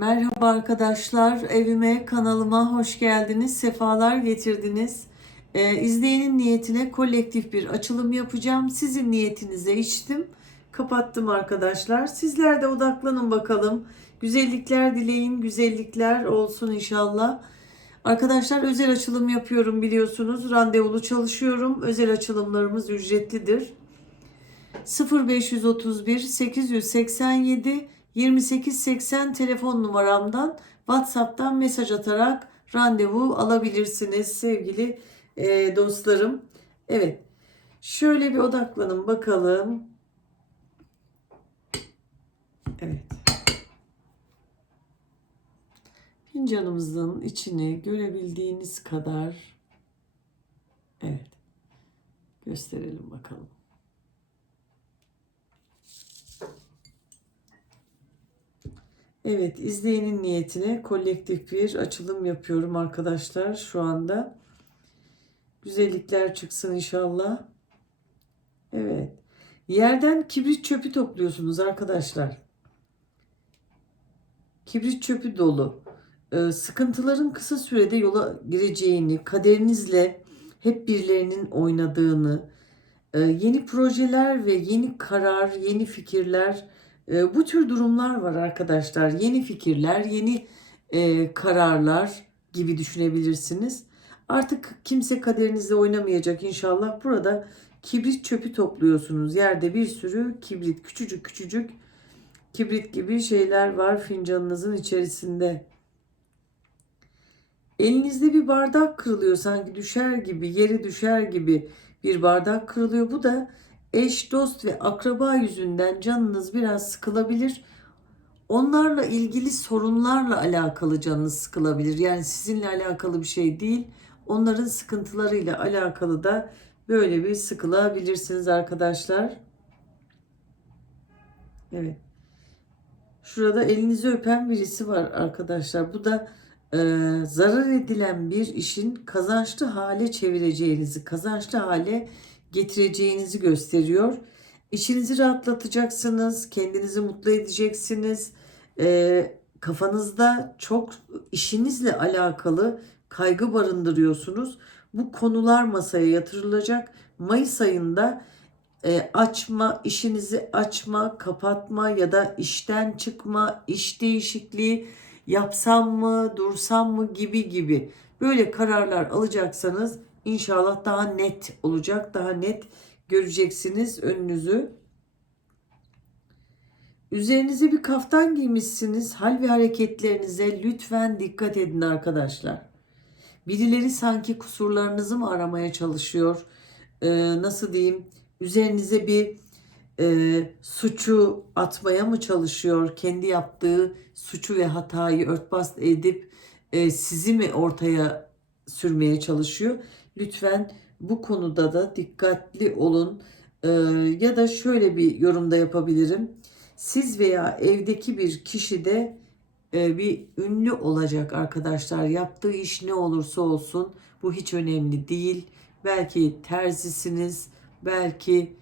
Merhaba arkadaşlar, evime, kanalıma hoş geldiniz, sefalar getirdiniz. Ee, izleyenin niyetine kolektif bir açılım yapacağım. Sizin niyetinize içtim, kapattım arkadaşlar. Sizler de odaklanın bakalım. Güzellikler dileyin, güzellikler olsun inşallah. Arkadaşlar özel açılım yapıyorum biliyorsunuz. Randevulu çalışıyorum. Özel açılımlarımız ücretlidir. 0531 887 2880 telefon numaramdan WhatsApp'tan mesaj atarak randevu alabilirsiniz sevgili e, dostlarım. Evet. Şöyle bir odaklanın bakalım. Evet. Fincanımızın içini görebildiğiniz kadar evet gösterelim bakalım. Evet, izleyenin niyetine kolektif bir açılım yapıyorum arkadaşlar şu anda. Güzellikler çıksın inşallah. Evet. Yerden kibrit çöpü topluyorsunuz arkadaşlar. Kibrit çöpü dolu. Ee, sıkıntıların kısa sürede yola gireceğini, kaderinizle hep birilerinin oynadığını, e, yeni projeler ve yeni karar, yeni fikirler, e, bu tür durumlar var arkadaşlar. Yeni fikirler, yeni e, kararlar gibi düşünebilirsiniz. Artık kimse kaderinizle oynamayacak inşallah. Burada kibrit çöpü topluyorsunuz. Yerde bir sürü kibrit, küçücük küçücük kibrit gibi şeyler var fincanınızın içerisinde. Elinizde bir bardak kırılıyor sanki düşer gibi, yere düşer gibi bir bardak kırılıyor. Bu da eş, dost ve akraba yüzünden canınız biraz sıkılabilir. Onlarla ilgili sorunlarla alakalı canınız sıkılabilir. Yani sizinle alakalı bir şey değil. Onların sıkıntılarıyla alakalı da böyle bir sıkılabilirsiniz arkadaşlar. Evet. Şurada elinizi öpen birisi var arkadaşlar. Bu da e, zarar edilen bir işin kazançlı hale çevireceğinizi, kazançlı hale getireceğinizi gösteriyor. İçinizi rahatlatacaksınız, kendinizi mutlu edeceksiniz. E, kafanızda çok işinizle alakalı kaygı barındırıyorsunuz. Bu konular masaya yatırılacak. Mayıs ayında e, açma, işinizi açma, kapatma ya da işten çıkma, iş değişikliği yapsam mı, dursam mı gibi gibi böyle kararlar alacaksanız inşallah daha net olacak, daha net göreceksiniz önünüzü. Üzerinize bir kaftan giymişsiniz. Hal ve hareketlerinize lütfen dikkat edin arkadaşlar. Birileri sanki kusurlarınızı mı aramaya çalışıyor? Ee, nasıl diyeyim? Üzerinize bir e, suçu atmaya mı çalışıyor? Kendi yaptığı suçu ve hatayı örtbas edip e, sizi mi ortaya sürmeye çalışıyor? Lütfen bu konuda da dikkatli olun. E, ya da şöyle bir yorumda yapabilirim. Siz veya evdeki bir kişi de e, bir ünlü olacak arkadaşlar. Yaptığı iş ne olursa olsun bu hiç önemli değil. Belki terzisiniz, belki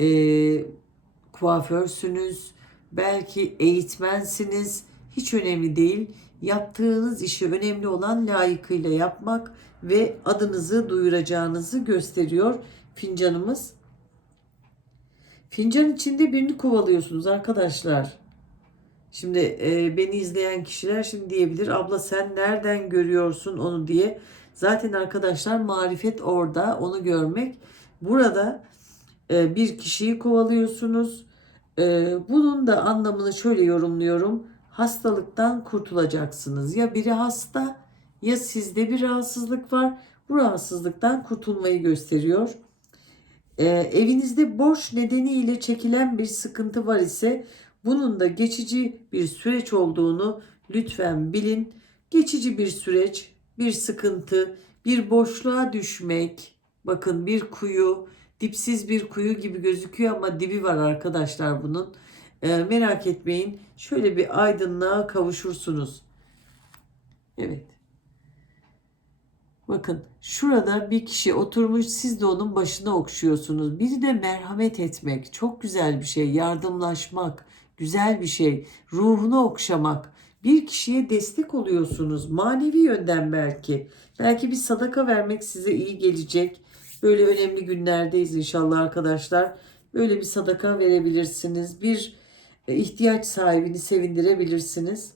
e, kuaförsünüz, belki eğitmensiniz. Hiç önemli değil. Yaptığınız işi önemli olan layıkıyla yapmak ve adınızı duyuracağınızı gösteriyor fincanımız. Fincan içinde birini kovalıyorsunuz arkadaşlar. Şimdi e, beni izleyen kişiler şimdi diyebilir abla sen nereden görüyorsun onu diye. Zaten arkadaşlar marifet orada onu görmek. Burada e, bir kişiyi kovalıyorsunuz. E, bunun da anlamını şöyle yorumluyorum. Hastalıktan kurtulacaksınız. Ya biri hasta ya sizde bir rahatsızlık var. Bu rahatsızlıktan kurtulmayı gösteriyor. E, evinizde borç nedeniyle çekilen bir sıkıntı var ise bunun da geçici bir süreç olduğunu lütfen bilin. Geçici bir süreç, bir sıkıntı, bir boşluğa düşmek, bakın bir kuyu, dipsiz bir kuyu gibi gözüküyor ama dibi var arkadaşlar bunun. E, merak etmeyin. Şöyle bir aydınlığa kavuşursunuz. Evet. Bakın şurada bir kişi oturmuş siz de onun başına okşuyorsunuz. Biri de merhamet etmek çok güzel bir şey. Yardımlaşmak güzel bir şey. Ruhunu okşamak bir kişiye destek oluyorsunuz. Manevi yönden belki. Belki bir sadaka vermek size iyi gelecek. Böyle önemli günlerdeyiz inşallah arkadaşlar. Böyle bir sadaka verebilirsiniz. Bir ihtiyaç sahibini sevindirebilirsiniz.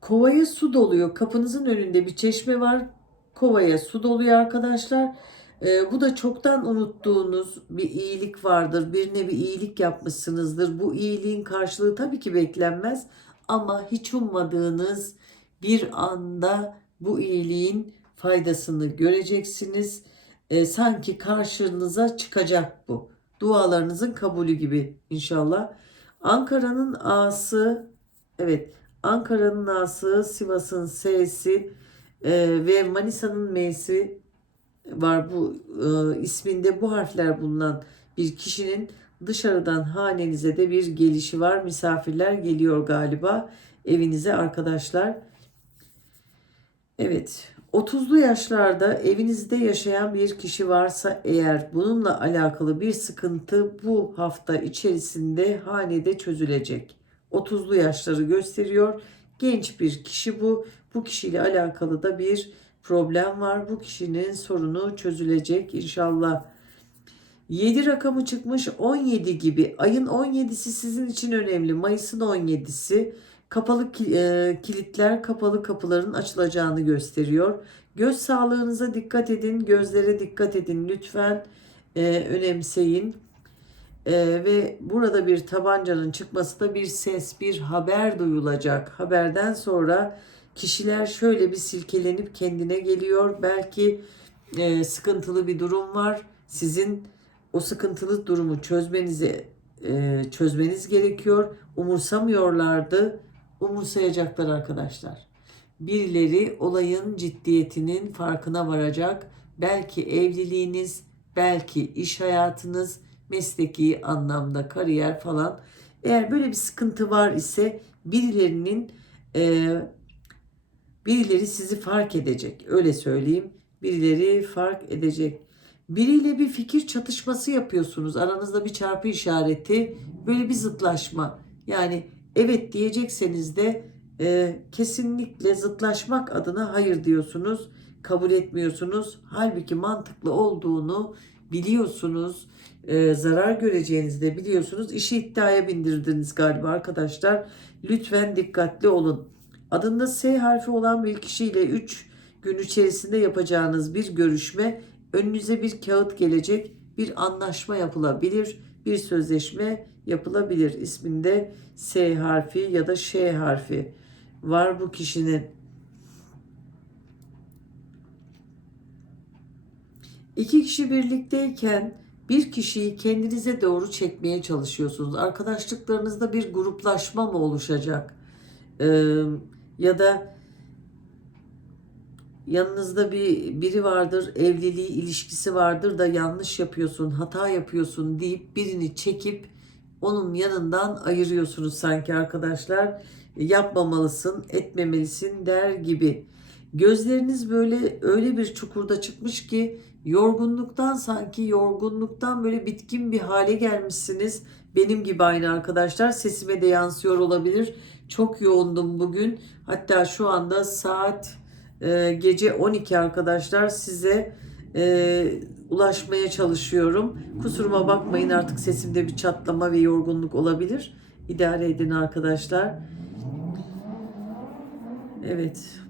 Kovaya su doluyor. Kapınızın önünde bir çeşme var. Kovaya su doluyor arkadaşlar. Ee, bu da çoktan unuttuğunuz bir iyilik vardır. Birine bir iyilik yapmışsınızdır. Bu iyiliğin karşılığı tabii ki beklenmez. Ama hiç ummadığınız bir anda bu iyiliğin faydasını göreceksiniz. Ee, sanki karşınıza çıkacak bu. Dualarınızın kabulü gibi inşallah. Ankara'nın A'sı, evet Ankara'nın A'sı, Sivas'ın S'si e, ve Manisa'nın M'si var bu e, isminde bu harfler bulunan bir kişinin dışarıdan hanenize de bir gelişi var. Misafirler geliyor galiba evinize arkadaşlar. Evet 30'lu yaşlarda evinizde yaşayan bir kişi varsa eğer bununla alakalı bir sıkıntı bu hafta içerisinde hanede çözülecek. 30'lu yaşları gösteriyor. Genç bir kişi bu. Bu kişiyle alakalı da bir problem var. Bu kişinin sorunu çözülecek inşallah. 7 rakamı çıkmış 17 gibi. Ayın 17'si sizin için önemli. Mayıs'ın 17'si. Kapalı e, kilitler, kapalı kapıların açılacağını gösteriyor. Göz sağlığınıza dikkat edin, gözlere dikkat edin lütfen. E, önemseyin. E, ve burada bir tabancanın çıkması da bir ses, bir haber duyulacak. Haberden sonra kişiler şöyle bir silkelenip kendine geliyor. Belki e, sıkıntılı bir durum var. Sizin o sıkıntılı durumu çözmenizi e, çözmeniz gerekiyor. Umursamıyorlardı. Umursayacaklar arkadaşlar. Birileri olayın ciddiyetinin farkına varacak. Belki evliliğiniz, belki iş hayatınız, mesleki anlamda kariyer falan. Eğer böyle bir sıkıntı var ise birilerinin e, birileri sizi fark edecek. Öyle söyleyeyim. Birileri fark edecek. Biriyle bir fikir çatışması yapıyorsunuz. Aranızda bir çarpı işareti, böyle bir zıtlaşma. Yani evet diyecekseniz de e, kesinlikle zıtlaşmak adına hayır diyorsunuz. Kabul etmiyorsunuz. Halbuki mantıklı olduğunu biliyorsunuz. E, zarar göreceğinizi de biliyorsunuz. İşi iddiaya bindirdiniz galiba arkadaşlar. Lütfen dikkatli olun. Adında S harfi olan bir kişiyle 3 gün içerisinde yapacağınız bir görüşme önünüze bir kağıt gelecek, bir anlaşma yapılabilir, bir sözleşme yapılabilir. İsminde S harfi ya da Ş harfi var bu kişinin. İki kişi birlikteyken bir kişiyi kendinize doğru çekmeye çalışıyorsunuz. Arkadaşlıklarınızda bir gruplaşma mı oluşacak? Ee, ya da yanınızda bir biri vardır, evliliği ilişkisi vardır da yanlış yapıyorsun, hata yapıyorsun deyip birini çekip onun yanından ayırıyorsunuz sanki arkadaşlar. Yapmamalısın, etmemelisin der gibi. Gözleriniz böyle öyle bir çukurda çıkmış ki yorgunluktan sanki yorgunluktan böyle bitkin bir hale gelmişsiniz. Benim gibi aynı arkadaşlar sesime de yansıyor olabilir. Çok yoğundum bugün. Hatta şu anda saat e, gece 12 arkadaşlar size e, ulaşmaya çalışıyorum. Kusuruma bakmayın artık sesimde bir çatlama ve yorgunluk olabilir. İdare edin arkadaşlar. Evet.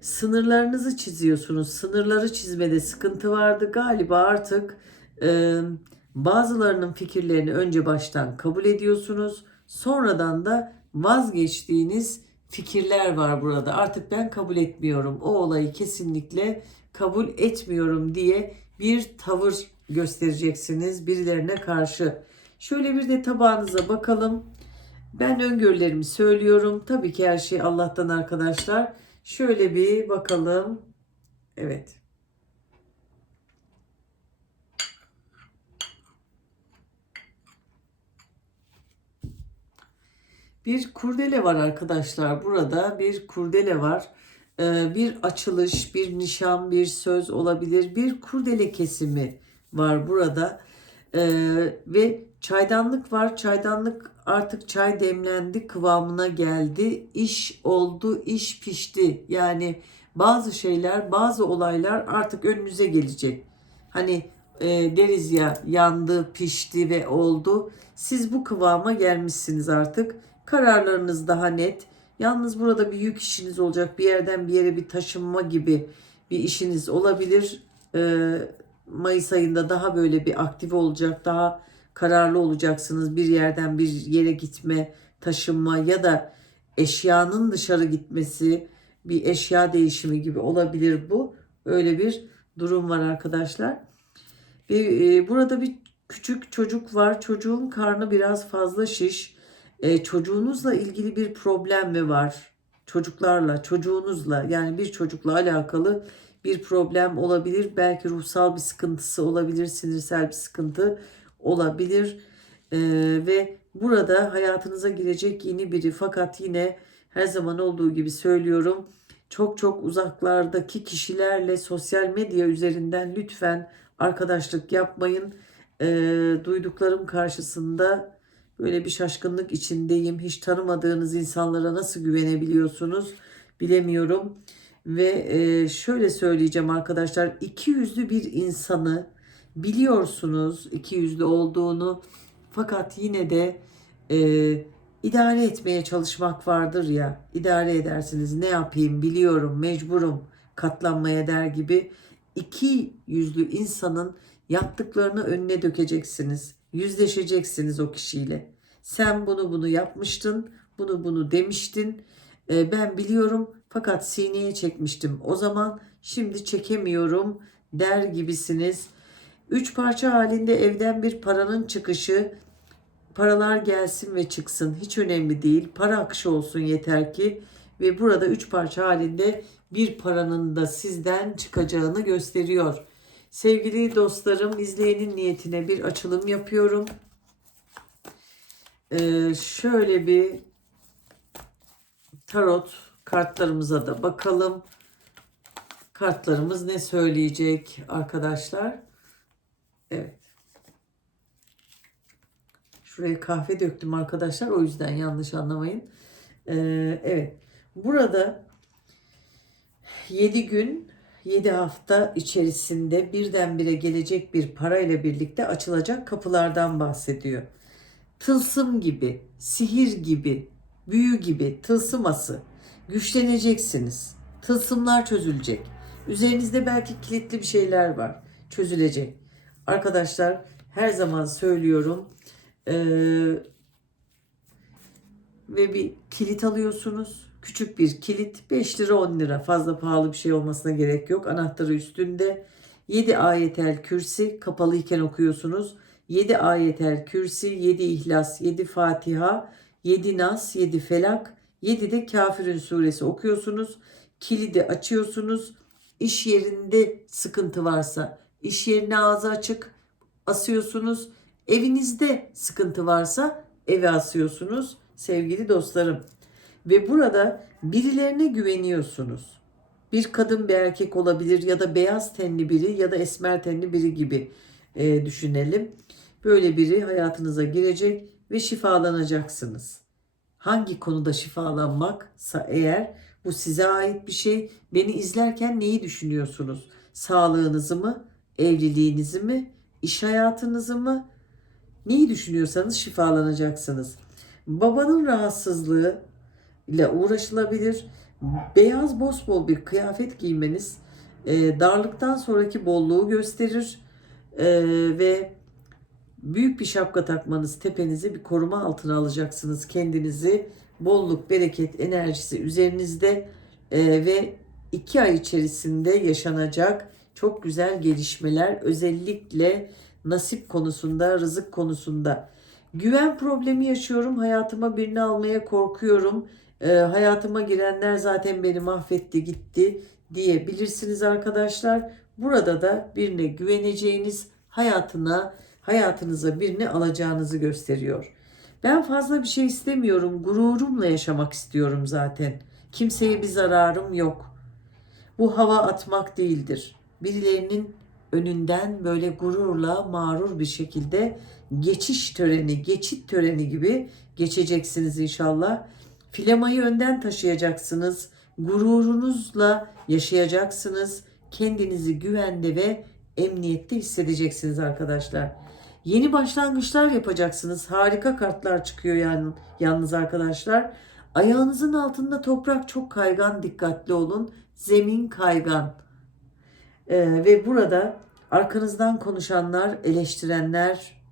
Sınırlarınızı çiziyorsunuz. Sınırları çizmede sıkıntı vardı. Galiba artık e, bazılarının fikirlerini önce baştan kabul ediyorsunuz. Sonradan da vazgeçtiğiniz fikirler var burada. Artık ben kabul etmiyorum. O olayı kesinlikle kabul etmiyorum diye bir tavır göstereceksiniz birilerine karşı. Şöyle bir de tabağınıza bakalım. Ben öngörülerimi söylüyorum. Tabii ki her şey Allah'tan arkadaşlar. Şöyle bir bakalım. Evet. Bir kurdele var arkadaşlar. Burada bir kurdele var. Ee, bir açılış, bir nişan, bir söz olabilir. Bir kurdele kesimi var burada. Ee, ve Çaydanlık var. Çaydanlık artık çay demlendi, kıvamına geldi. İş oldu, iş pişti. Yani bazı şeyler, bazı olaylar artık önünüze gelecek. Hani e, deriz ya yandı, pişti ve oldu. Siz bu kıvama gelmişsiniz artık. Kararlarınız daha net. Yalnız burada bir yük işiniz olacak. Bir yerden bir yere bir taşınma gibi bir işiniz olabilir. E, Mayıs ayında daha böyle bir aktif olacak. Daha kararlı olacaksınız. Bir yerden bir yere gitme, taşınma ya da eşyanın dışarı gitmesi, bir eşya değişimi gibi olabilir bu. Öyle bir durum var arkadaşlar. Ve burada bir küçük çocuk var. Çocuğun karnı biraz fazla şiş. E, çocuğunuzla ilgili bir problem mi var? Çocuklarla, çocuğunuzla yani bir çocukla alakalı bir problem olabilir. Belki ruhsal bir sıkıntısı olabilir, sinirsel bir sıkıntı olabilir. E, ve burada hayatınıza girecek yeni biri fakat yine her zaman olduğu gibi söylüyorum. Çok çok uzaklardaki kişilerle sosyal medya üzerinden lütfen arkadaşlık yapmayın. E, duyduklarım karşısında böyle bir şaşkınlık içindeyim. Hiç tanımadığınız insanlara nasıl güvenebiliyorsunuz bilemiyorum. Ve e, şöyle söyleyeceğim arkadaşlar. iki yüzlü bir insanı biliyorsunuz iki yüzlü olduğunu fakat yine de e, idare etmeye çalışmak vardır ya idare edersiniz ne yapayım biliyorum mecburum katlanmaya der gibi iki yüzlü insanın yaptıklarını önüne dökeceksiniz yüzleşeceksiniz o kişiyle sen bunu bunu yapmıştın bunu bunu demiştin E, ben biliyorum fakat sineye çekmiştim o zaman şimdi çekemiyorum der gibisiniz Üç parça halinde evden bir paranın çıkışı, paralar gelsin ve çıksın hiç önemli değil. Para akışı olsun yeter ki ve burada üç parça halinde bir paranın da sizden çıkacağını gösteriyor. Sevgili dostlarım izleyenin niyetine bir açılım yapıyorum. Ee, şöyle bir tarot kartlarımıza da bakalım. Kartlarımız ne söyleyecek arkadaşlar? Evet. Şuraya kahve döktüm arkadaşlar. O yüzden yanlış anlamayın. Ee, evet. Burada 7 gün 7 hafta içerisinde birdenbire gelecek bir parayla birlikte açılacak kapılardan bahsediyor. Tılsım gibi, sihir gibi, büyü gibi, tılsıması güçleneceksiniz. Tılsımlar çözülecek. Üzerinizde belki kilitli bir şeyler var. Çözülecek. Arkadaşlar her zaman söylüyorum. Ee, ve bir kilit alıyorsunuz. Küçük bir kilit 5 lira 10 lira fazla pahalı bir şey olmasına gerek yok. Anahtarı üstünde 7 ayetel kürsi kapalıyken okuyorsunuz. 7 ayetel kürsi, 7 ihlas, 7 fatiha, 7 nas, 7 felak, 7 de kafirin suresi okuyorsunuz. Kilidi açıyorsunuz. İş yerinde sıkıntı varsa iş yerine ağzı açık asıyorsunuz. Evinizde sıkıntı varsa eve asıyorsunuz sevgili dostlarım. Ve burada birilerine güveniyorsunuz. Bir kadın bir erkek olabilir ya da beyaz tenli biri ya da esmer tenli biri gibi e, düşünelim. Böyle biri hayatınıza girecek ve şifalanacaksınız. Hangi konuda şifalanmaksa eğer bu size ait bir şey. Beni izlerken neyi düşünüyorsunuz? Sağlığınızı mı? Evliliğinizi mi? iş hayatınızı mı? Neyi düşünüyorsanız şifalanacaksınız. Babanın rahatsızlığı ile uğraşılabilir. Beyaz bosbol bir kıyafet giymeniz e, darlıktan sonraki bolluğu gösterir e, ve büyük bir şapka takmanız tepenizi bir koruma altına alacaksınız kendinizi. Bolluk, bereket, enerjisi üzerinizde e, ve iki ay içerisinde yaşanacak çok güzel gelişmeler özellikle nasip konusunda, rızık konusunda. Güven problemi yaşıyorum. Hayatıma birini almaya korkuyorum. E, hayatıma girenler zaten beni mahvetti gitti diyebilirsiniz arkadaşlar. Burada da birine güveneceğiniz hayatına, hayatınıza birini alacağınızı gösteriyor. Ben fazla bir şey istemiyorum. Gururumla yaşamak istiyorum zaten. Kimseye bir zararım yok. Bu hava atmak değildir birilerinin önünden böyle gururla mağrur bir şekilde geçiş töreni, geçit töreni gibi geçeceksiniz inşallah. Flamayı önden taşıyacaksınız. Gururunuzla yaşayacaksınız. Kendinizi güvende ve emniyette hissedeceksiniz arkadaşlar. Yeni başlangıçlar yapacaksınız. Harika kartlar çıkıyor yani yalnız arkadaşlar. Ayağınızın altında toprak çok kaygan dikkatli olun. Zemin kaygan. Ee, ve burada arkanızdan konuşanlar, eleştirenler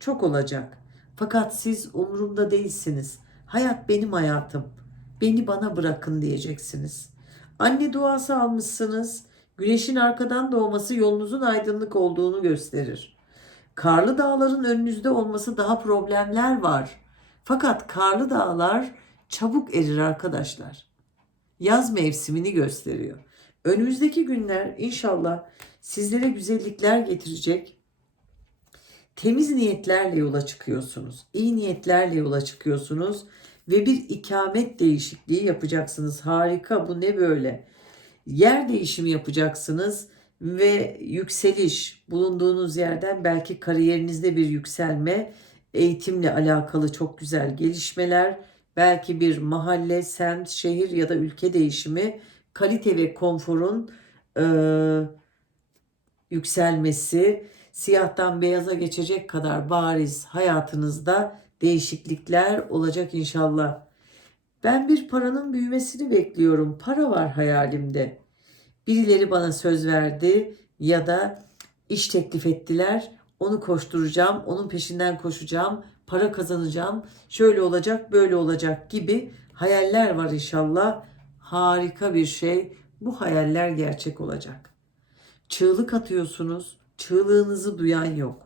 çok olacak. Fakat siz umurumda değilsiniz. Hayat benim hayatım. Beni bana bırakın diyeceksiniz. Anne duası almışsınız. Güneşin arkadan doğması yolunuzun aydınlık olduğunu gösterir. Karlı dağların önünüzde olması daha problemler var. Fakat karlı dağlar çabuk erir arkadaşlar. Yaz mevsimini gösteriyor. Önümüzdeki günler inşallah sizlere güzellikler getirecek. Temiz niyetlerle yola çıkıyorsunuz. İyi niyetlerle yola çıkıyorsunuz ve bir ikamet değişikliği yapacaksınız. Harika bu ne böyle? Yer değişimi yapacaksınız ve yükseliş bulunduğunuz yerden belki kariyerinizde bir yükselme, eğitimle alakalı çok güzel gelişmeler, belki bir mahalle, semt, şehir ya da ülke değişimi, kalite ve konforun e, yükselmesi, siyahtan beyaza geçecek kadar bariz hayatınızda değişiklikler olacak inşallah. Ben bir paranın büyümesini bekliyorum. Para var hayalimde. Birileri bana söz verdi ya da iş teklif ettiler. Onu koşturacağım, onun peşinden koşacağım, para kazanacağım, şöyle olacak, böyle olacak gibi hayaller var inşallah. Harika bir şey. Bu hayaller gerçek olacak. Çığlık atıyorsunuz, çığlığınızı duyan yok.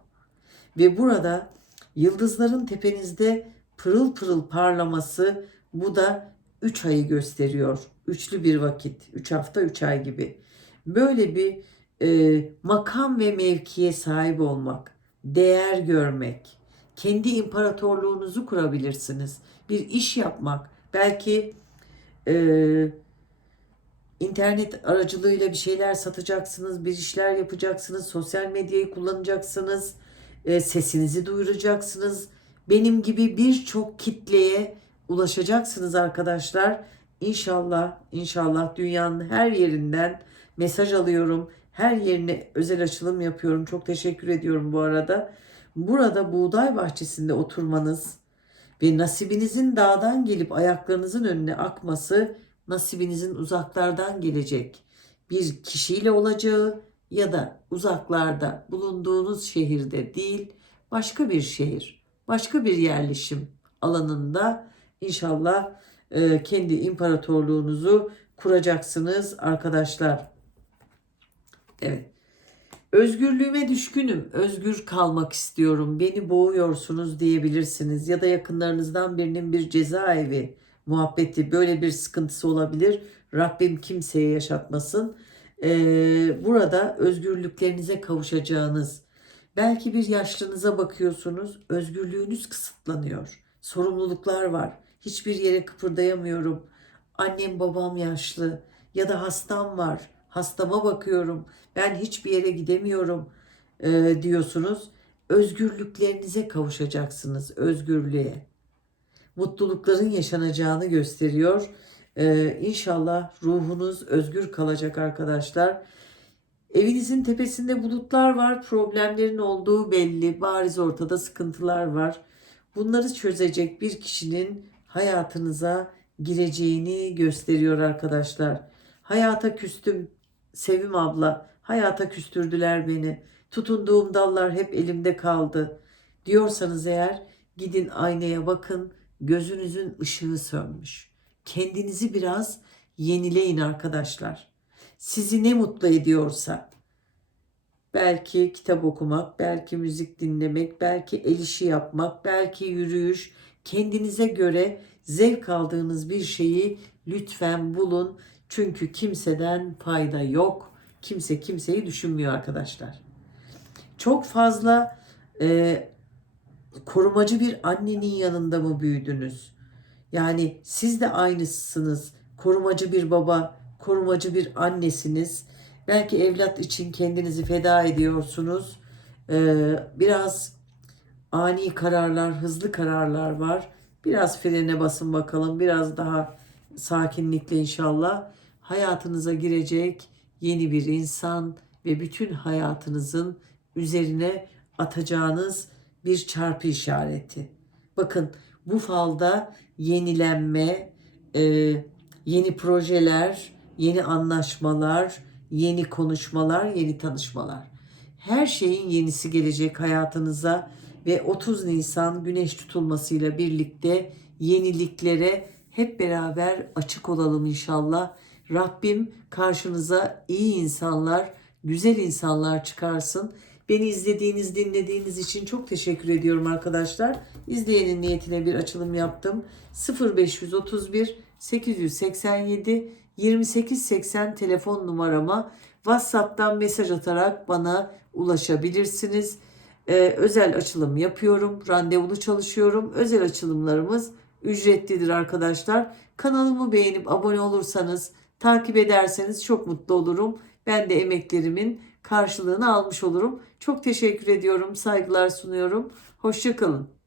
Ve burada yıldızların tepenizde pırıl pırıl parlaması bu da 3 ayı gösteriyor. Üçlü bir vakit. 3 hafta 3 ay gibi. Böyle bir e, makam ve mevkiye sahip olmak, değer görmek, kendi imparatorluğunuzu kurabilirsiniz. Bir iş yapmak, belki e, internet aracılığıyla bir şeyler satacaksınız, bir işler yapacaksınız, sosyal medyayı kullanacaksınız, e, sesinizi duyuracaksınız. Benim gibi birçok kitleye ulaşacaksınız arkadaşlar. İnşallah, inşallah dünyanın her yerinden mesaj alıyorum. Her yerine özel açılım yapıyorum. Çok teşekkür ediyorum bu arada. Burada buğday bahçesinde oturmanız ve nasibinizin dağdan gelip ayaklarınızın önüne akması nasibinizin uzaklardan gelecek bir kişiyle olacağı ya da uzaklarda bulunduğunuz şehirde değil başka bir şehir, başka bir yerleşim alanında inşallah e, kendi imparatorluğunuzu kuracaksınız arkadaşlar. Evet. Özgürlüğüme düşkünüm, özgür kalmak istiyorum, beni boğuyorsunuz diyebilirsiniz. Ya da yakınlarınızdan birinin bir cezaevi muhabbeti, böyle bir sıkıntısı olabilir. Rabbim kimseye yaşatmasın. Ee, burada özgürlüklerinize kavuşacağınız, belki bir yaşlınıza bakıyorsunuz, özgürlüğünüz kısıtlanıyor. Sorumluluklar var. Hiçbir yere kıpırdayamıyorum. Annem babam yaşlı ya da hastam var. Hastama bakıyorum. Ben hiçbir yere gidemiyorum e, diyorsunuz. Özgürlüklerinize kavuşacaksınız. Özgürlüğe. Mutlulukların yaşanacağını gösteriyor. Ee, inşallah ruhunuz özgür kalacak arkadaşlar. Evinizin tepesinde bulutlar var. Problemlerin olduğu belli. Bariz ortada sıkıntılar var. Bunları çözecek bir kişinin hayatınıza gireceğini gösteriyor arkadaşlar. Hayata küstüm Sevim abla. Hayata küstürdüler beni. Tutunduğum dallar hep elimde kaldı. Diyorsanız eğer gidin aynaya bakın. Gözünüzün ışığı sönmüş. Kendinizi biraz yenileyin arkadaşlar. Sizi ne mutlu ediyorsa belki kitap okumak, belki müzik dinlemek, belki el işi yapmak, belki yürüyüş, kendinize göre zevk aldığınız bir şeyi lütfen bulun. Çünkü kimseden fayda yok. Kimse kimseyi düşünmüyor arkadaşlar. Çok fazla e, korumacı bir annenin yanında mı büyüdünüz? Yani siz de aynısınız. Korumacı bir baba, korumacı bir annesiniz. Belki evlat için kendinizi feda ediyorsunuz. Ee, biraz ani kararlar, hızlı kararlar var. Biraz frene basın bakalım. Biraz daha sakinlikle inşallah hayatınıza girecek yeni bir insan ve bütün hayatınızın üzerine atacağınız bir çarpı işareti. Bakın bu falda yenilenme, e, yeni projeler, yeni anlaşmalar, yeni konuşmalar, yeni tanışmalar. Her şeyin yenisi gelecek hayatınıza ve 30 Nisan güneş tutulmasıyla birlikte yeniliklere hep beraber açık olalım inşallah. Rabbim karşınıza iyi insanlar, güzel insanlar çıkarsın. Beni izlediğiniz, dinlediğiniz için çok teşekkür ediyorum arkadaşlar. İzleyenin niyetine bir açılım yaptım. 0531 887 2880 telefon numarama WhatsApp'tan mesaj atarak bana ulaşabilirsiniz. Ee, özel açılım yapıyorum. Randevulu çalışıyorum. Özel açılımlarımız ücretlidir arkadaşlar. Kanalımı beğenip abone olursanız, takip ederseniz çok mutlu olurum. Ben de emeklerimin karşılığını almış olurum. Çok teşekkür ediyorum. Saygılar sunuyorum. Hoşçakalın.